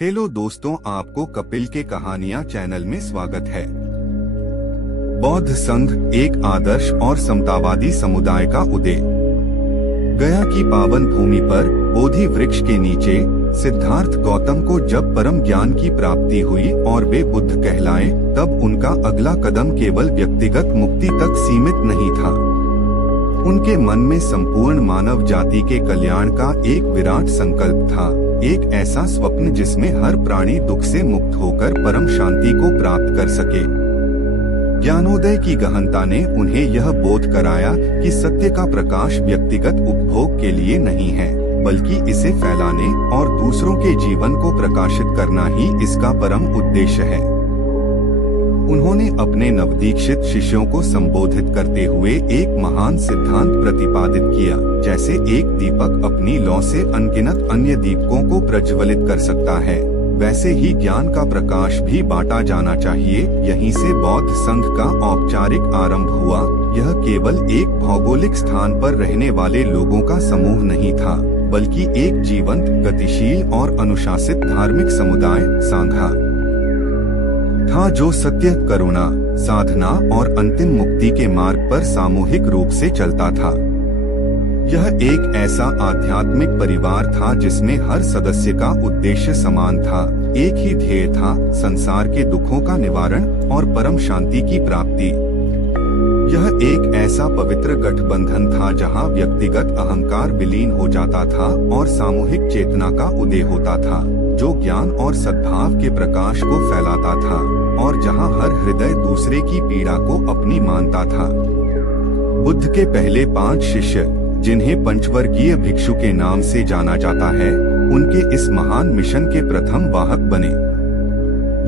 Hello दोस्तों, आपको कपिल के कहानियां चैनल में स्वागत है। बौद्ध संघ एक आदर्श और समतावादी समुदाय का उदय। गया की पावन भूमि पर बोधि वृक्ष के नीचे सिद्धार्थ गौतम को जब परम ज्ञान की प्राप्ति हुई और वे बुद्ध कहलाए, तब उनका अगला कदम केवल व्यक्तिगत मुक्ति तक सीमित नहीं था। उनके मन में संपूर्ण मानव जाति के कल्याण का एक विराट संकल्प था, एक ऐसा स्वप्न जिसमें हर प्राणी दुख से मुक्त होकर परम शांति को प्राप्त कर सके। ज्ञानोदय की गहनता ने उन्हें यह बोध कराया कि सत्य का प्रकाश व्यक्तिगत उपभोग के लिए नहीं है, बल्कि इसे फैलाने और दूसरों के जीवन को प्रकाशित करना ही इसका परम उद्देश्य है। उन्होंने अपने नवदीक्षित शिष्यों को संबोधित करते हुए एक महान सिद्धांत प्रतिपादित किया, जैसे एक दीपक अपनी लौ से अनगिनत अन्य दीपकों को प्रज्वलित कर सकता है, वैसे ही ज्ञान का प्रकाश भी बांटा जाना चाहिए। यहीं से बौद्ध संघ का औपचारिक आरंभ हुआ। यह केवल एक भौगोलिक स्थान पर रहने वाले लोगों का समूह नहीं था, बल्कि एक जीवंत, गतिशील और अनुशासित धार्मिक समुदाय सांघा था, जो सत्य, करुणा, साधना और अंतिम मुक्ति के मार्ग पर सामूहिक रूप से चलता था। यह एक ऐसा आध्यात्मिक परिवार था जिसमें हर सदस्य का उद्देश्य समान था, एक ही ध्येय था, संसार के दुखों का निवारण और परम शांति की प्राप्ति। यह एक ऐसा पवित्र गठबंधन था जहां व्यक्तिगत अहंकार विलीन हो जाता था और सामूहिक चेतना का उदय होता था, जो ज्ञान और सद्भाव के प्रकाश को फैलाता था और जहां हर हृदय दूसरे की पीड़ा को अपनी मानता था। बुद्ध के पहले 5 शिष्य, जिन्हें पंचवर्गीय भिक्षु के नाम से जाना जाता है, उनके इस महान मिशन के प्रथम वाहक बने।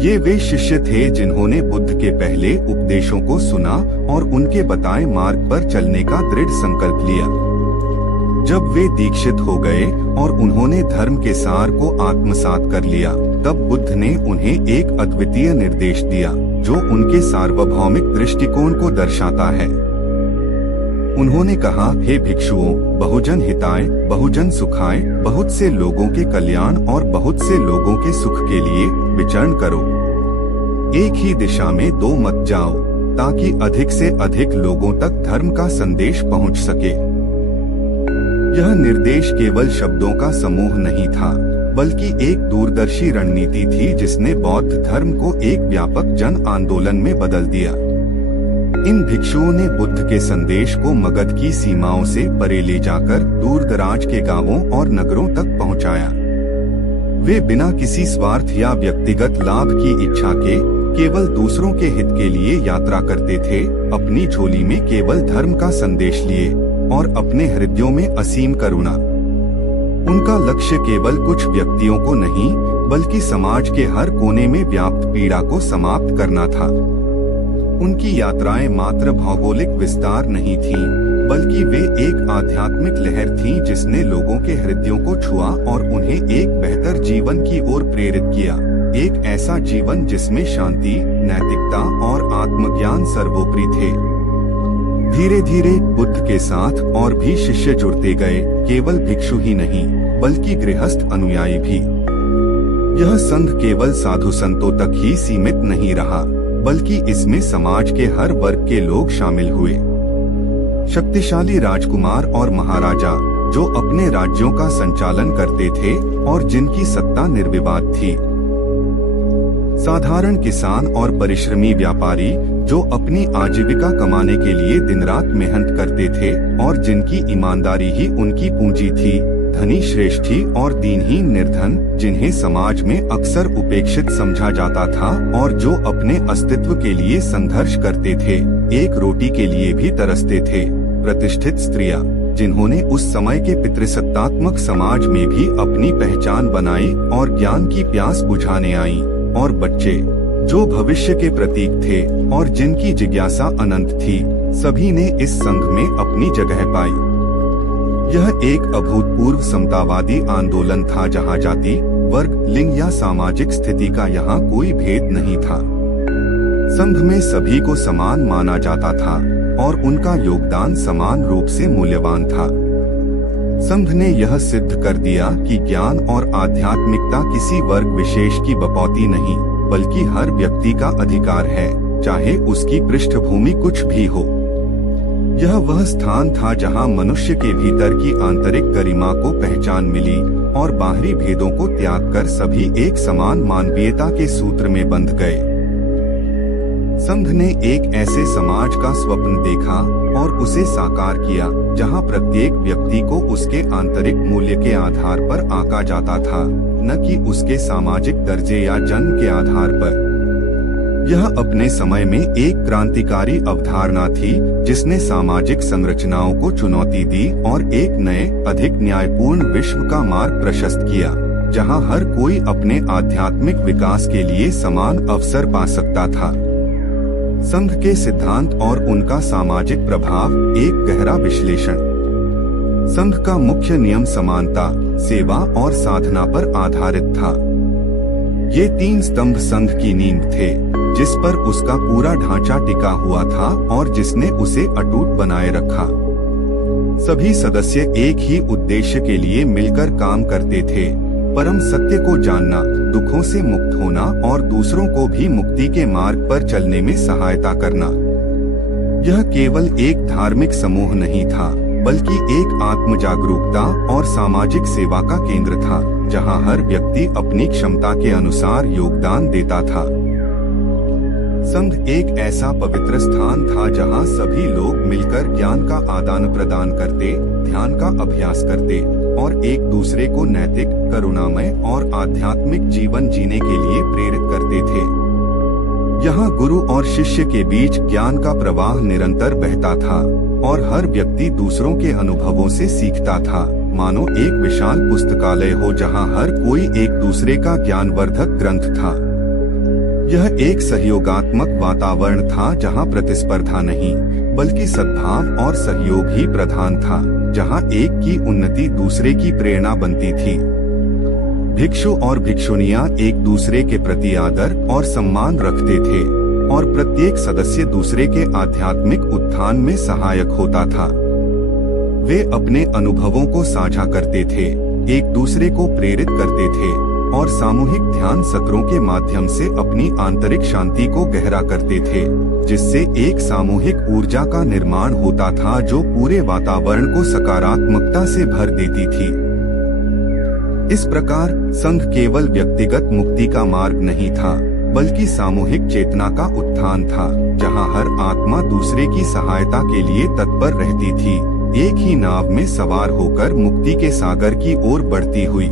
ये वे शिष्य थे जिन्होंने बुद्ध के पहले उपदेशों को सुना और उनके बताए मार्ग पर चलने का दृढ़ संकल्प लिया। जब वे दीक्षित हो गए और उन्होंने धर्म के सार को आत्मसात कर लिया, तब बुद्ध ने उन्हें एक अद्वितीय निर्देश दिया, जो उनके सार्वभौमिक दृष्टिकोण को दर्शाता है। उन्होंने कहा, हे भिक्षुओं, बहुजन हिताय, बहुजन सुखाय, बहुत से लोगों के कल्याण और बहुत से लोगों के सुख के लिए विचरण करो। एक ही दिशा में 2 मत जाओ, ताकि अधिक से अधिक लोगों तक धर्म का संदेश पहुंच सके। यह निर्देश केवल शब्दों का समूह नहीं था, बल्कि एक दूरदर्शी रणनीति थी जिसने बौद्ध धर्म को एक व्यापक जन आंदोलन में बदल दिया। इन भिक्षुओं ने बुद्ध के संदेश को मगध की सीमाओं से परे ले जाकर दूरदराज के गांवों और नगरों तक पहुंचाया। वे बिना किसी स्वार्थ या व्यक्तिगत लाभ की इच्छा के केवल दूसरों के हित के लिए यात्रा करते थे, अपनी झोली में केवल धर्म का संदेश लिए और अपने हृदयों में असीम करुणा। उनका लक्ष्य केवल कुछ व्यक्तियों को नहीं, बल्कि समाज के हर कोने में व्याप्त पीड़ा को समाप्त करना था। उनकी यात्राएं मात्र भौगोलिक विस्तार नहीं थीं, बल्कि वे एक आध्यात्मिक लहर थीं जिसने लोगों के हृदयों को छुआ और उन्हें एक बेहतर जीवन की ओर प्रेरित किया, एक ऐसा जीवन जिसमें शांति, नैतिकता और आत्मज्ञान सर्वोपरि थे। धीरे धीरे बुद्ध के साथ और भी शिष्य जुड़ते गए, केवल भिक्षु ही नहीं, बल्कि गृहस्थ अनुयायी भी। यह संघ केवल साधु संतों तक ही सीमित नहीं रहा, बल्कि इसमें समाज के हर वर्ग के लोग शामिल हुए। शक्तिशाली राजकुमार और महाराजा, जो अपने राज्यों का संचालन करते थे और जिनकी सत्ता निर्विवाद थी। साधारण किसान और परिश्रमी व्यापारी, जो अपनी आजीविका कमाने के लिए दिन रात मेहनत करते थे और जिनकी ईमानदारी ही उनकी पूंजी थी। धनी श्रेष्ठी और दीनहीन निर्धन, जिन्हें समाज में अक्सर उपेक्षित समझा जाता था और जो अपने अस्तित्व के लिए संघर्ष करते थे, एक रोटी के लिए भी तरसते थे। प्रतिष्ठित स्त्रियां, जिन्होंने उस समय के पितृसत्तात्मक समाज में भी अपनी पहचान बनाई और ज्ञान की प्यास बुझाने आईं। और बच्चे, जो भविष्य के प्रतीक थे और जिनकी जिज्ञासा अनंत थी, सभी ने इस संघ में अपनी जगह पाई। यह एक अभूतपूर्व समतावादी आंदोलन था जहां जाति, वर्ग, लिंग या सामाजिक स्थिति का यहाँ कोई भेद नहीं था। संघ में सभी को समान माना जाता था और उनका योगदान समान रूप से मूल्यवान था। संघ ने यह सिद्ध कर दिया कि ज्ञान और आध्यात्मिकता किसी वर्ग विशेष की बपौती नहीं, बल्कि हर व्यक्ति का अधिकार है, चाहे उसकी पृष्ठभूमि कुछ भी हो। यह वह स्थान था जहां मनुष्य के भीतर की आंतरिक गरिमा को पहचान मिली और बाहरी भेदों को त्याग कर सभी एक समान मानवीयता के सूत्र में बंध गए। संघ ने एक ऐसे समाज का स्वप्न देखा और उसे साकार किया, जहां प्रत्येक व्यक्ति को उसके आंतरिक मूल्य के आधार पर आंका जाता था, न कि उसके सामाजिक दर्जे या जन्म के आधार पर। यह अपने समय में एक क्रांतिकारी अवधारणा थी, जिसने सामाजिक संरचनाओं को चुनौती दी और एक नए, अधिक न्यायपूर्ण विश्व का मार्ग प्रशस्त किया, जहां हर कोई अपने आध्यात्मिक विकास के लिए समान अवसर पा सकता था। संघ के सिद्धांत और उनका सामाजिक प्रभाव। एक गहरा विश्लेषण। संघ का मुख्य नियम समानता, सेवा और साधना पर आधारित था। ये 3 स्तंभ संघ की नींव थे, जिस पर उसका पूरा ढांचा टिका हुआ था और जिसने उसे अटूट बनाए रखा। सभी सदस्य एक ही उद्देश्य के लिए मिलकर काम करते थे, परम सत्य को जानना, दुखों से मुक्त होना और दूसरों को भी मुक्ति के मार्ग पर चलने में सहायता करना। यह केवल एक धार्मिक समूह नहीं था, बल्कि एक आत्म जागरूकता और सामाजिक सेवा का केंद्र था, जहां हर व्यक्ति अपनी क्षमता के अनुसार योगदान देता था। संघ एक ऐसा पवित्र स्थान था जहां सभी लोग मिलकर ज्ञान का आदान प्रदान करते, ध्यान का अभ्यास करते और एक दूसरे को नैतिक, करुणामय और आध्यात्मिक जीवन जीने के लिए प्रेरित करते थे। यहाँ गुरु और शिष्य के बीच ज्ञान का प्रवाह निरंतर बहता था और हर व्यक्ति दूसरों के अनुभवों से सीखता था, मानो एक विशाल पुस्तकालय हो जहाँ हर कोई एक दूसरे का ज्ञानवर्धक ग्रंथ था। यह एक सहयोगात्मक वातावरण था जहाँ प्रतिस्पर्धा नहीं, बल्कि सद्भाव और सहयोग ही प्रधान था, जहाँ एक की उन्नति दूसरे की प्रेरणा बनती थी। भिक्षु और भिक्षुनियाँ एक दूसरे के प्रति आदर और सम्मान रखते थे और प्रत्येक सदस्य दूसरे के आध्यात्मिक उत्थान में सहायक होता था। वे अपने अनुभवों को साझा करते थे, एक दूसरे को प्रेरित करते थे और सामूहिक ध्यान सत्रों के माध्यम से अपनी आंतरिक शांति को गहरा करते थे, जिससे एक सामूहिक ऊर्जा का निर्माण होता था जो पूरे वातावरण को सकारात्मकता से भर देती थी। इस प्रकार संघ केवल व्यक्तिगत मुक्ति का मार्ग नहीं था, बल्कि सामूहिक चेतना का उत्थान था, जहां हर आत्मा दूसरे की सहायता के लिए तत्पर रहती थी, एक ही नाव में सवार होकर मुक्ति के सागर की ओर बढ़ती हुई।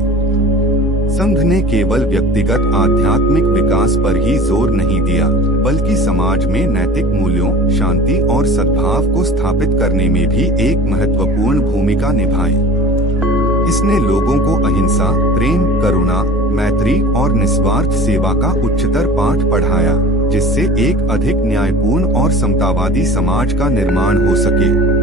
संघ ने केवल व्यक्तिगत आध्यात्मिक विकास पर ही जोर नहीं दिया, बल्कि समाज में नैतिक मूल्यों, शांति और सद्भाव को स्थापित करने में भी एक महत्वपूर्ण भूमिका निभाई। इसने लोगों को अहिंसा, प्रेम, करुणा, मैत्री और निस्वार्थ सेवा का उच्चतर पाठ पढ़ाया, जिससे एक अधिक न्यायपूर्ण और समतावादी समाज का निर्माण हो सके।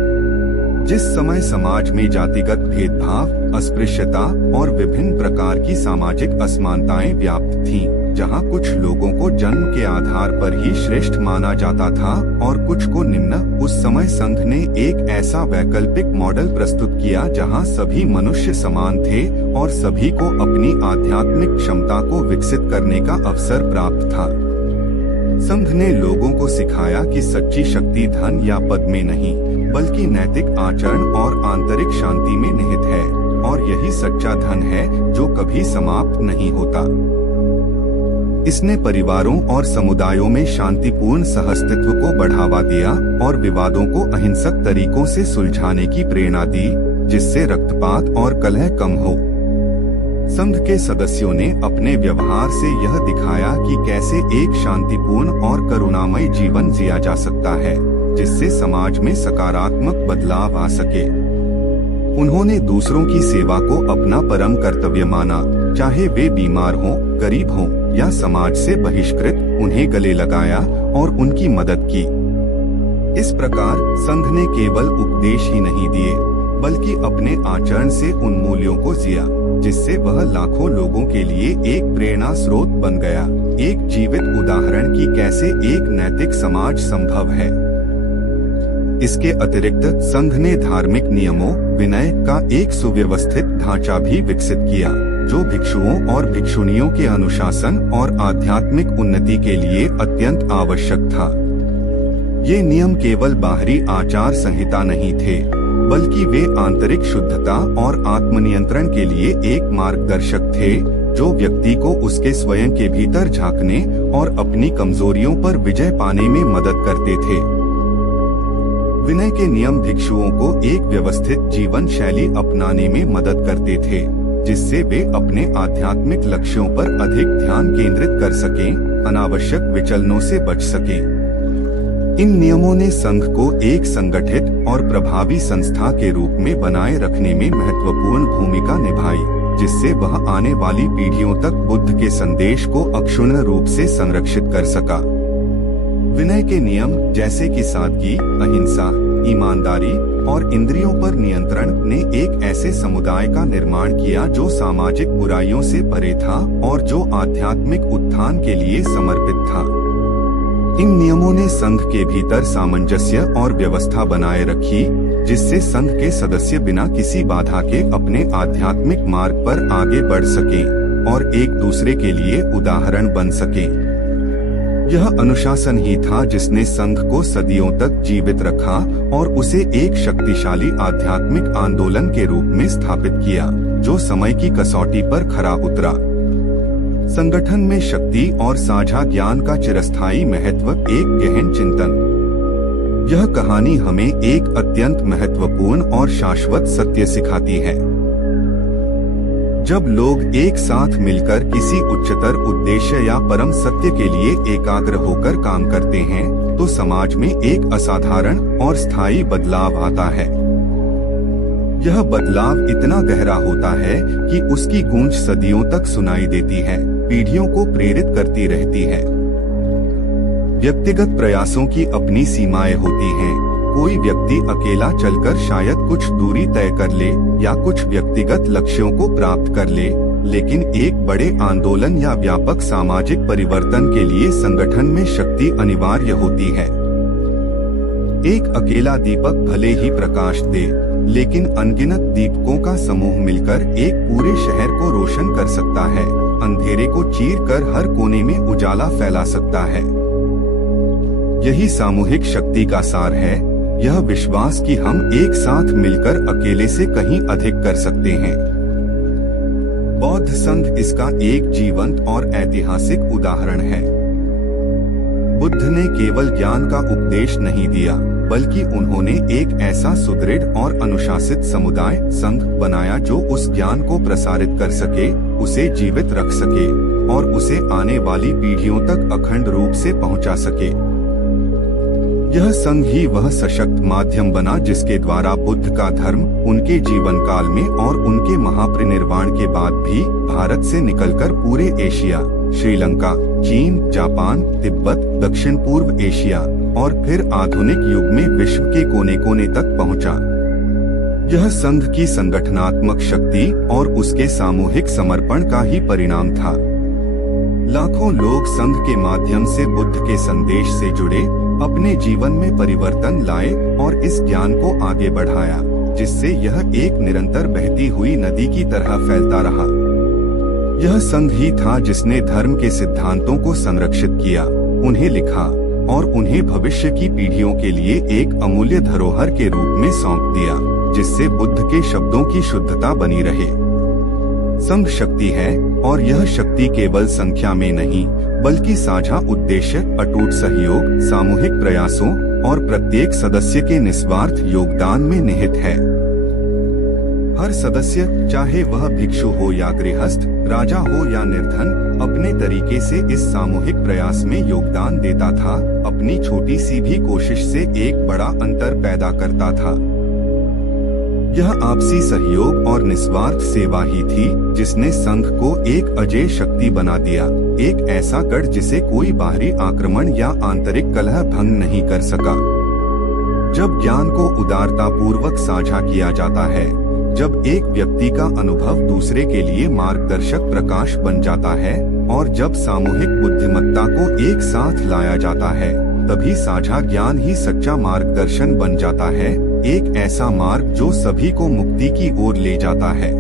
जिस समय समाज में जातिगत भेदभाव, अस्पृश्यता और विभिन्न प्रकार की सामाजिक असमानताएं व्याप्त थीं, जहां कुछ लोगों को जन्म के आधार पर ही श्रेष्ठ माना जाता था और कुछ को निम्न, उस समय संघ ने एक ऐसा वैकल्पिक मॉडल प्रस्तुत किया जहां सभी मनुष्य समान थे और सभी को अपनी आध्यात्मिक क्षमता को विकसित करने का अवसर प्राप्त था। संघ ने लोगों को सिखाया कि सच्ची शक्ति धन या पद में नहीं, बल्कि नैतिक आचरण और आंतरिक शांति में निहित है, और यही सच्चा धन है जो कभी समाप्त नहीं होता। इसने परिवारों और समुदायों में शांतिपूर्ण सहअस्तित्व को बढ़ावा दिया और विवादों को अहिंसक तरीकों से सुलझाने की प्रेरणा दी, जिससे रक्तपात और कलह कम हो। संघ के सदस्यों ने अपने व्यवहार से यह दिखाया कि कैसे एक शांतिपूर्ण और करुणामय जीवन जिया जा सकता है, जिससे समाज में सकारात्मक बदलाव आ सके। उन्होंने दूसरों की सेवा को अपना परम कर्तव्य माना, चाहे वे बीमार हों, गरीब हों या समाज से बहिष्कृत, उन्हें गले लगाया और उनकी मदद की। इस प्रकार संघ ने केवल उपदेश ही नहीं दिए, बल्कि अपने आचरण से उन मूल्यों को जिया, जिससे वह लाखों लोगों के लिए एक प्रेरणा स्रोत बन गया, एक जीवित उदाहरण कि कैसे एक नैतिक समाज संभव है। इसके अतिरिक्त संघ ने धार्मिक नियमों, विनय का एक सुव्यवस्थित ढांचा भी विकसित किया, जो भिक्षुओं और भिक्षुणियों के अनुशासन और आध्यात्मिक उन्नति के लिए अत्यंत आवश्यक था। ये नियम केवल बाहरी आचार संहिता नहीं थे, बल्कि वे आंतरिक शुद्धता और आत्मनियंत्रण के लिए एक मार्गदर्शक थे, जो व्यक्ति को उसके स्वयं के भीतर झांकने और अपनी कमजोरियों पर विजय पाने में मदद करते थे। विनय के नियम भिक्षुओं को एक व्यवस्थित जीवन शैली अपनाने में मदद करते थे, जिससे वे अपने आध्यात्मिक लक्ष्यों पर अधिक ध्यान केंद्रित कर सकें, अनावश्यक विचलनों से बच सकें। इन नियमों ने संघ को एक संगठित और प्रभावी संस्था के रूप में बनाए रखने में महत्वपूर्ण भूमिका निभाई, जिससे वह आने वाली पीढ़ियों तक बुद्ध के संदेश को अक्षुण्ण रूप से संरक्षित कर सका। विनय के नियम जैसे कि सादगी, अहिंसा, ईमानदारी और इंद्रियों पर नियंत्रण ने एक ऐसे समुदाय का निर्माण किया जो सामाजिक बुराइयों से परे था और जो आध्यात्मिक उत्थान के लिए समर्पित था। इन नियमों ने संघ के भीतर सामंजस्य और व्यवस्था बनाए रखी, जिससे संघ के सदस्य बिना किसी बाधा के अपने आध्यात्मिक मार्ग पर आगे बढ़ सकें और एक दूसरे के लिए उदाहरण बन सकें। यह अनुशासन ही था जिसने संघ को सदियों तक जीवित रखा और उसे एक शक्तिशाली आध्यात्मिक आंदोलन के रूप में स्थापित किया, जो समय की कसौटी पर खरा उतरा। संगठन में शक्ति और साझा ज्ञान का चिरस्थायी महत्व एक गहन चिंतन। यह कहानी हमें एक अत्यंत महत्वपूर्ण और शाश्वत सत्य सिखाती है। जब लोग एक साथ मिलकर किसी उच्चतर उद्देश्य या परम सत्य के लिए एकाग्र होकर काम करते हैं, तो समाज में एक असाधारण और स्थायी बदलाव आता है। यह बदलाव इतना गहरा होता है कि उसकी गूंज सदियों तक सुनाई देती है, पीढ़ियों को प्रेरित करती रहती है। व्यक्तिगत प्रयासों की अपनी सीमाएं होती हैं। कोई व्यक्ति अकेला चलकर शायद कुछ दूरी तय कर ले या कुछ व्यक्तिगत लक्ष्यों को प्राप्त कर ले, लेकिन एक बड़े आंदोलन या व्यापक सामाजिक परिवर्तन के लिए संगठन में शक्ति अनिवार्य होती है। एक अकेला दीपक भले ही प्रकाश दे, लेकिन अनगिनत दीपकों का समूह मिलकर एक पूरे शहर को रोशन कर सकता है, अंधेरे को चीरकर हर कोने में उजाला फैला सकता है। यही सामूहिक शक्ति का सार है, यह विश्वास कि हम एक साथ मिलकर अकेले से कहीं अधिक कर सकते हैं। बौद्ध संघ इसका एक जीवंत और ऐतिहासिक उदाहरण है। बुद्ध ने केवल ज्ञान का उपदेश नहीं दिया, बल्कि उन्होंने एक ऐसा सुदृढ़ और अनुशासित समुदाय संघ बनाया जो उस ज्ञान को प्रसारित कर सके, उसे जीवित रख सके और उसे आने वाली पीढ़ियों तक अखंड रूप से पहुंचा सके। यह संघ ही वह सशक्त माध्यम बना जिसके द्वारा बुद्ध का धर्म उनके जीवन काल में और उनके महापरिनिर्वाण के बाद भी भारत से निकलकर पूरे एशिया, श्रीलंका, चीन, जापान, तिब्बत, दक्षिण पूर्व एशिया और फिर आधुनिक युग में विश्व के कोने कोने तक पहुंचा। यह संघ की संगठनात्मक शक्ति और उसके सामूहिक समर्पण का ही परिणाम था। लाखों लोग संघ के माध्यम से बुद्ध के संदेश से जुड़े, अपने जीवन में परिवर्तन लाए और इस ज्ञान को आगे बढ़ाया, जिससे यह एक निरंतर बहती हुई नदी की तरह फैलता रहा। यह संघ ही था जिसने धर्म के सिद्धांतों को संरक्षित किया, उन्हें लिखा और उन्हें भविष्य की पीढ़ियों के लिए एक अमूल्य धरोहर के रूप में सौंप दिया, जिससे बुद्ध के शब्दों की शुद्धता बनी रहे। संघ शक्ति है और यह शक्ति केवल संख्या में नहीं, बल्कि साझा उद्देश्य, अटूट सहयोग, सामूहिक प्रयासों और प्रत्येक सदस्य के निस्वार्थ योगदान में निहित है। हर सदस्य, चाहे वह भिक्षु हो या गृहस्थ, राजा हो या निर्धन, अपने तरीके से इस सामूहिक प्रयास में योगदान देता था, अपनी छोटी सी भी कोशिश से एक बड़ा अंतर पैदा करता था। यह आपसी सहयोग और निस्वार्थ सेवा ही थी जिसने संघ को एक अजेय शक्ति बना दिया, एक ऐसा गढ़ जिसे कोई बाहरी आक्रमण या आंतरिक कलह भंग नहीं कर सका। जब ज्ञान को उदारता पूर्वक साझा किया जाता है, जब एक व्यक्ति का अनुभव दूसरे के लिए मार्गदर्शक प्रकाश बन जाता है और जब सामूहिक बुद्धिमत्ता को एक साथ लाया जाता है, तभी साझा ज्ञान ही सच्चा मार्गदर्शन बन जाता है, एक ऐसा मार्ग जो सभी को मुक्ति की ओर ले जाता है।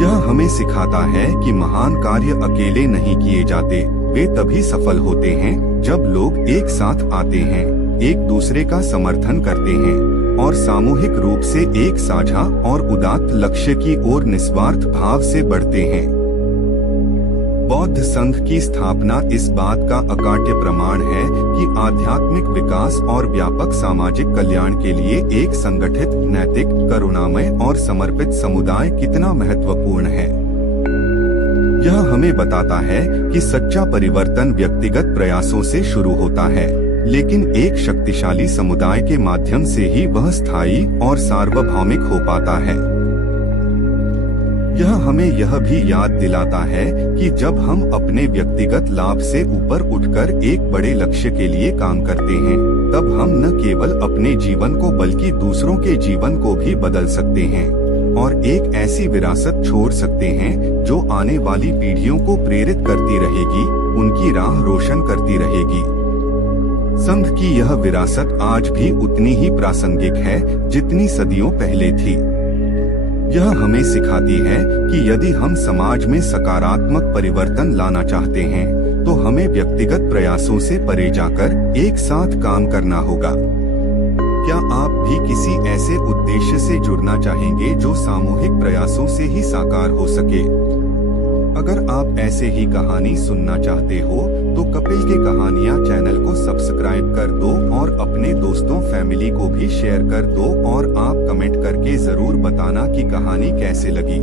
यह हमें सिखाता है कि महान कार्य अकेले नहीं किए जाते, वे तभी सफल होते हैं जब लोग एक साथ आते हैं, एक दूसरे का समर्थन करते हैं और सामूहिक रूप से एक साझा और उदात्त लक्ष्य की ओर निस्वार्थ भाव से बढ़ते हैं। बौद्ध संघ की स्थापना इस बात का अकाट्य प्रमाण है कि आध्यात्मिक विकास और व्यापक सामाजिक कल्याण के लिए एक संगठित, नैतिक, करुणामय और समर्पित समुदाय कितना महत्वपूर्ण है। यह हमें बताता है कि सच्चा परिवर्तन व्यक्तिगत प्रयासों से शुरू होता है, लेकिन एक शक्तिशाली समुदाय के माध्यम से ही वह स्थायी और सार्वभौमिक हो पाता है। यह हमें यह भी याद दिलाता है कि जब हम अपने व्यक्तिगत लाभ से ऊपर उठकर एक बड़े लक्ष्य के लिए काम करते हैं, तब हम न केवल अपने जीवन को बल्कि दूसरों के जीवन को भी बदल सकते हैं और एक ऐसी विरासत छोड़ सकते हैं जो आने वाली पीढ़ियों को प्रेरित करती रहेगी, उनकी राह रोशन करती रहेगी। संघ की यह विरासत आज भी उतनी ही प्रासंगिक है जितनी सदियों पहले थी। यह हमें सिखाती है कि यदि हम समाज में सकारात्मक परिवर्तन लाना चाहते हैं, तो हमें व्यक्तिगत प्रयासों से परे जाकर एक साथ काम करना होगा। क्या आप भी किसी ऐसे उद्देश्य से जुड़ना चाहेंगे जो सामूहिक प्रयासों से ही साकार हो सके? अगर आप ऐसे ही कहानी सुनना चाहते हो तो कपिल के कहानियाँ चैनल को सब्सक्राइब कर दो और अपने दोस्तों फैमिली को भी शेयर कर दो और आप कमेंट करके जरूर बताना कि कहानी कैसे लगी।